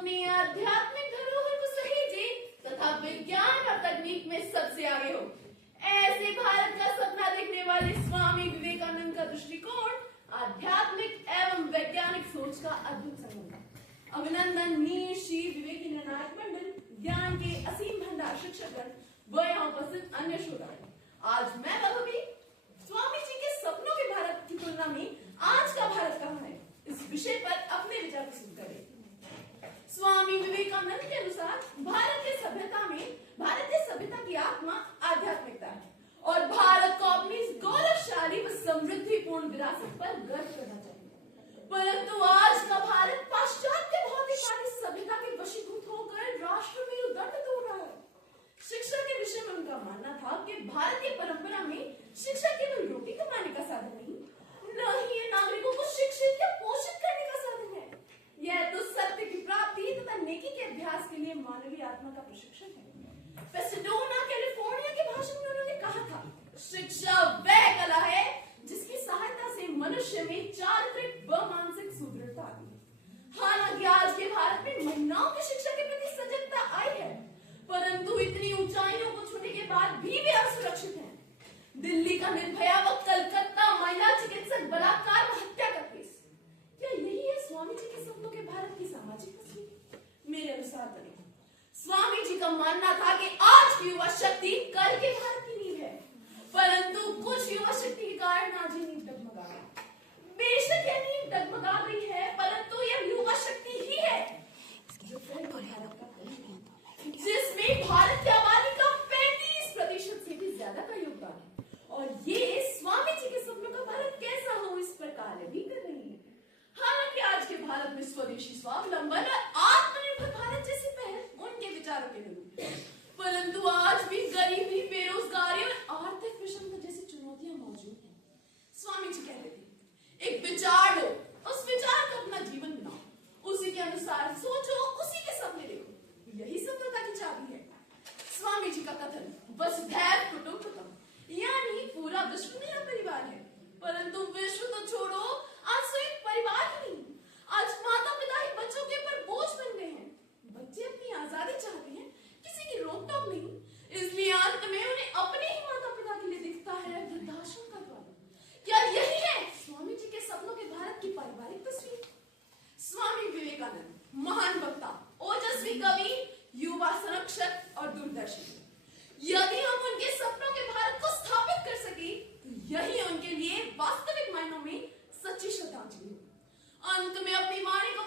अपनी आध्यात्मिक धरोहर को सहेजे तथा विज्ञान और तकनीक में सबसे आगे हो। ऐसे भारत का सपना देखने वाले स्वामी विवेकानंद का दृष्टिकोण आध्यात्मिक एवं वैज्ञानिक सोच का अद्भुत संगम है। अभिनंदन श्री विवेकी निर्णायक मंडल, ज्ञान के असीम भंडार शिक्षकगण व यहाँ उपस्थित अन्य श्रोतागण। आज मैं वही स्वामी जी के सपनों के भारत की तुलना में आज का भारत कहाँ है, इस विषय पर अपने विचार प्रस्तुत करें। स्वामी विवेकानंद के अनुसार भारतीय सभ्यता की आत्मा आध्यात्मिकता है और भारत को अपनी इस गौरवशाली व समृद्धिपूर्ण विरासत पर गर्व करना चाहिए। परंतु आज का भारत पाश्चात्य भौतिकवादी सभ्यता के वशीभूत होकर राष्ट्र में उद्दंड तोड़ रहा है। शिक्षा के विषय में उनका मानना था कि भारतीय परंपरा में शिक्षा केवल रोटी कमाने का साधन नहीं, न ही ये नागरिकों को शिक्षित या पोषित करने का साधन है। यह तो सत्य की प्राप्ति तथा नेकी के अभ्यास के लिए मानवीय आत्मा का प्रशिक्षण है। पेसाडेना, कैलिफोर्निया के भाषण में उन्होंने कहा था, शिक्षा वह कला है जिसकी सहायता से मनुष्य में चारित्रिक व मानसिक सुदृढ़ता आती है। हालांकि आज के भारत में महिलाओं की शिक्षा के प्रति सजगता आई है, परंतु इतनी ऊंचाइयों को छूने के बाद भी वे असुरक्षित हैं। दिल्ली का निर्भया व कलकत्ता महिला चिकित्सक बलात्कार व हत्या का केस, क्या यही है स्वामी जी के सपनों के भारत की सामाजिक तस्वीर? मेरे अनुसार तो नहीं। स्वामी जी का मानना था कि आज की युवा शक्ति कल के भारत की नींव है, परंतु कुछ युवा शक्ति के कारण आज ये नींव डगमगा रही है। बेशक यह नींव डगमगा रही है, परंतु यह युवा शक्ति ही है जो फिर भारत का जिसमें भारत की आबादी का 35% से भी ज्यादा का योगदान है। और ये स्वामी जी के सपनों का भारत कैसा हो, इस पर कार्य भी कर रही है। हालांकि आज के भारत में स्वदेशी स्वावलंबन और आत्मनिर्भर भारत जैसे पहल उनके विचारों के विरुद्ध है, परंतु आज भी गरीबी, बेरोजगारी और आर्थिक विषमता जैसी चुनौतियां मौजूद हैं। स्वामी जी कहते थे, एक विचार लो, उस विचार को अपना जीवन बनाओ, उसी के अनुसार सोचो, उसी के सपने देखो, यही सफलता की चाबी है। स्वामी जी का कथन वसुधैव कुटुंबकम, यानी पूरा विश्व मेरा परिवार है। परंतु विश्व तो छोड़ो, आज तो एक परिवार ही नहीं, आज माता पिता ही बच्चों के ऊपर बोझ बन गए हैं। बच्चे अपनी आजादी चाहते हैं, किसी की रोक टोक नहीं, इसलिए अंत में उन्हें अपने ही माता पिता के लिए दिखता है वृद्धाश्रम का द्वार। क्या यही है स्वामी जी के सपनों के भारत की पारिवारिक तस्वीर? स्वामी विवेकानंद महान वक्ता, ओजस्वी कवि, युवा संरक्षक और दूरदर्शी। यदि हम उनके सपनों के भारत को स्थापित कर सके तो यही उनके लिए वास्तविक मायनों में सच्ची श्रद्धांजलि हो। अंत में अपनी वाणी को